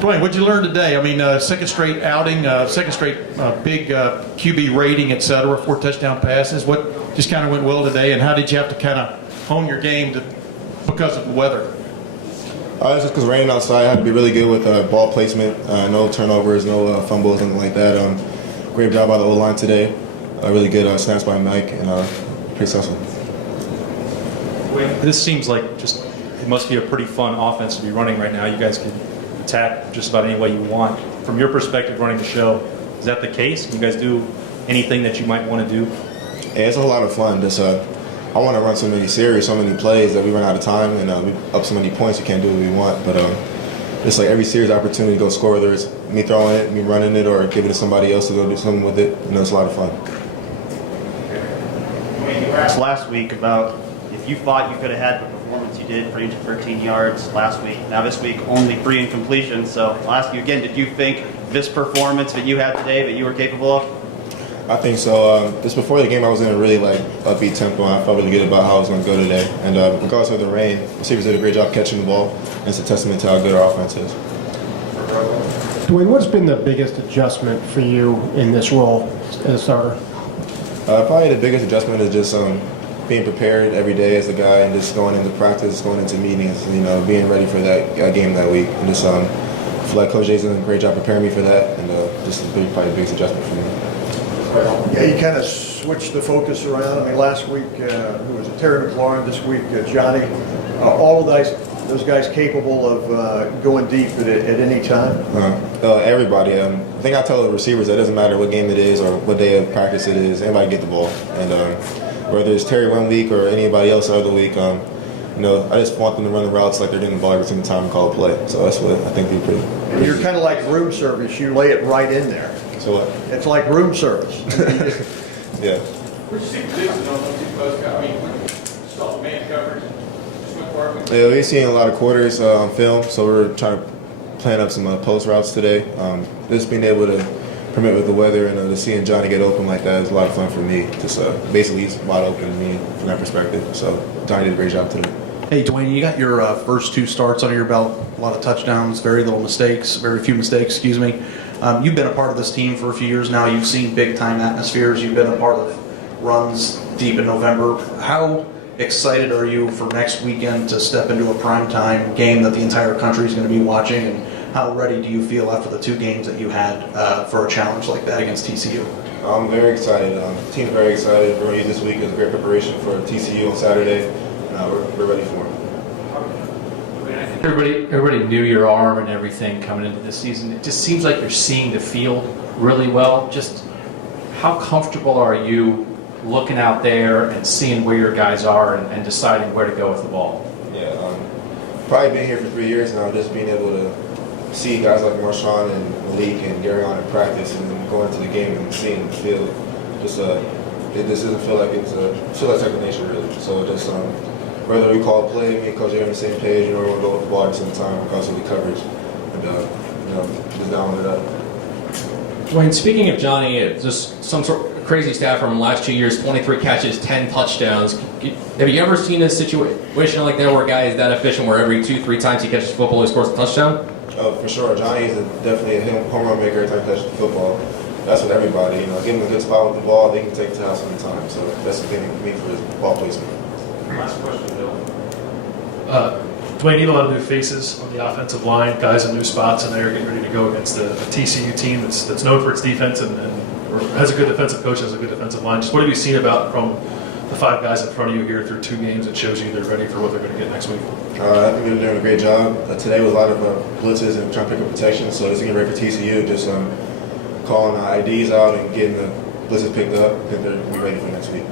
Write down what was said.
Dwayne, what'd you learn today? I mean, second straight outing, second straight big QB rating, et cetera, 4 touchdown passes. What just kind of went well today, and how did you have to kind of hone your game because of the weather? It's just because raining outside. I had to be really good with ball placement, no turnovers, no fumbles, anything like that. Great job by the O-line today. Really good snaps by Mike, and pretty successful. This seems like it must be a pretty fun offense to be running right now. You guys can attack just about any way you want. From your perspective running the show, is that the case? Can you guys do anything that you might want to do? Yeah, it's a whole lot of fun. Just I want to run so many series, so many plays that we run out of time, and we up so many points you can't do what we want. But it's like every series opportunity to go score, whether it's me throwing it, me running it, or giving it to somebody else to go do something with it. It's a lot of fun. You were asked last week about if you thought you could have had the performance you did, 313 yards last week. Now this week, only 3 incompletions. So I'll ask you again, did you think this performance that you had today that you were capable of? I think so. Just before the game, I was in a really upbeat tempo, and I felt really good about how I was going to go today. And regardless of the rain, receivers did a great job catching the ball, and it's a testament to how good our offense is. Dwayne, what's been the biggest adjustment for you in this role as a starter? Probably the biggest adjustment is just being prepared every day as a guy, and just going into practice, going into meetings, being ready for that game that week. And just I feel like Coach Jay's done a great job preparing me for that, and this is probably the biggest adjustment for me. Yeah, you kind of switched the focus around. I mean, last week, who was it? Terry McLaurin. This week, Johnny. All of those guys capable of going deep at any time? Everybody. I think I tell the receivers that it doesn't matter what game it is or what day of practice it is. Anybody get the ball. And whether it's Terry one week or anybody else the other week, I just want them to run the routes like they're getting the ball every single time and call a play. So that's what I think they pretty. And you're kind of like room service. You lay it right in there. So what? It's like room service. Yeah. What you see positions on those 2 post? I mean, stop man coverage. Yeah, we're seeing a lot of quarters on film, so we're trying to plan up some post routes today. Just being able to permit with the weather and to seeing Johnny get open like that is a lot of fun for me. Just basically he's wide open to me from that perspective. So Johnny did a great job today. Hey, Dwayne, you got your first 2 starts under your belt, a lot of touchdowns, very few mistakes, excuse me. You've been a part of this team for a few years now. You've seen big-time atmospheres. You've been a part of runs deep in November. How excited are you for next weekend to step into a primetime game that the entire country is going to be watching? And how ready do you feel after the 2 games that you had for a challenge like that against TCU? I'm very excited. The team's very excited. We're going to use this week as a great preparation for TCU on Saturday. We're ready for it. Everybody knew your arm and everything coming into this season. It just seems like you're seeing the field really well. Just how comfortable are you looking out there and seeing where your guys are and deciding where to go with the ball? Yeah, probably been here for 3 years now, just being able to see guys like Marshawn and Malik and Gary on in practice and then going into the game and seeing the field. Just it just doesn't feel like it's like second nature really. So just whether we call a play, me and Coach are on the same page, we want to go with the ball at the same time because of the coverage, and just down it up. Dwayne, speaking of Johnny, just some sort of crazy stat from him last 2 years, 23 catches, 10 touchdowns. Have you ever seen a situation like that where a guy is that efficient where every 2-3 times he catches the football, he scores a touchdown? Oh, for sure. Johnny is definitely a home run maker every time he touches the football. That's with everybody. Give him a good spot with the ball, they can take it to the house anytime. So that's the thing for me for his ball placement. Last question, Bill. Dwayne, you need a lot of new faces on the offensive line, guys in new spots, and they're getting ready to go against a TCU team that's known for its defense and has a good defensive coach, has a good defensive line. Just what have you seen from the 5 guys in front of you here through 2 games that shows you they're ready for what they're going to get next week? I think they're doing a great job. Today was a lot of blitzes and trying to pick up protection, so just getting ready for TCU, just calling the IDs out and getting the blitzes picked up. I think they're going to be ready for next week.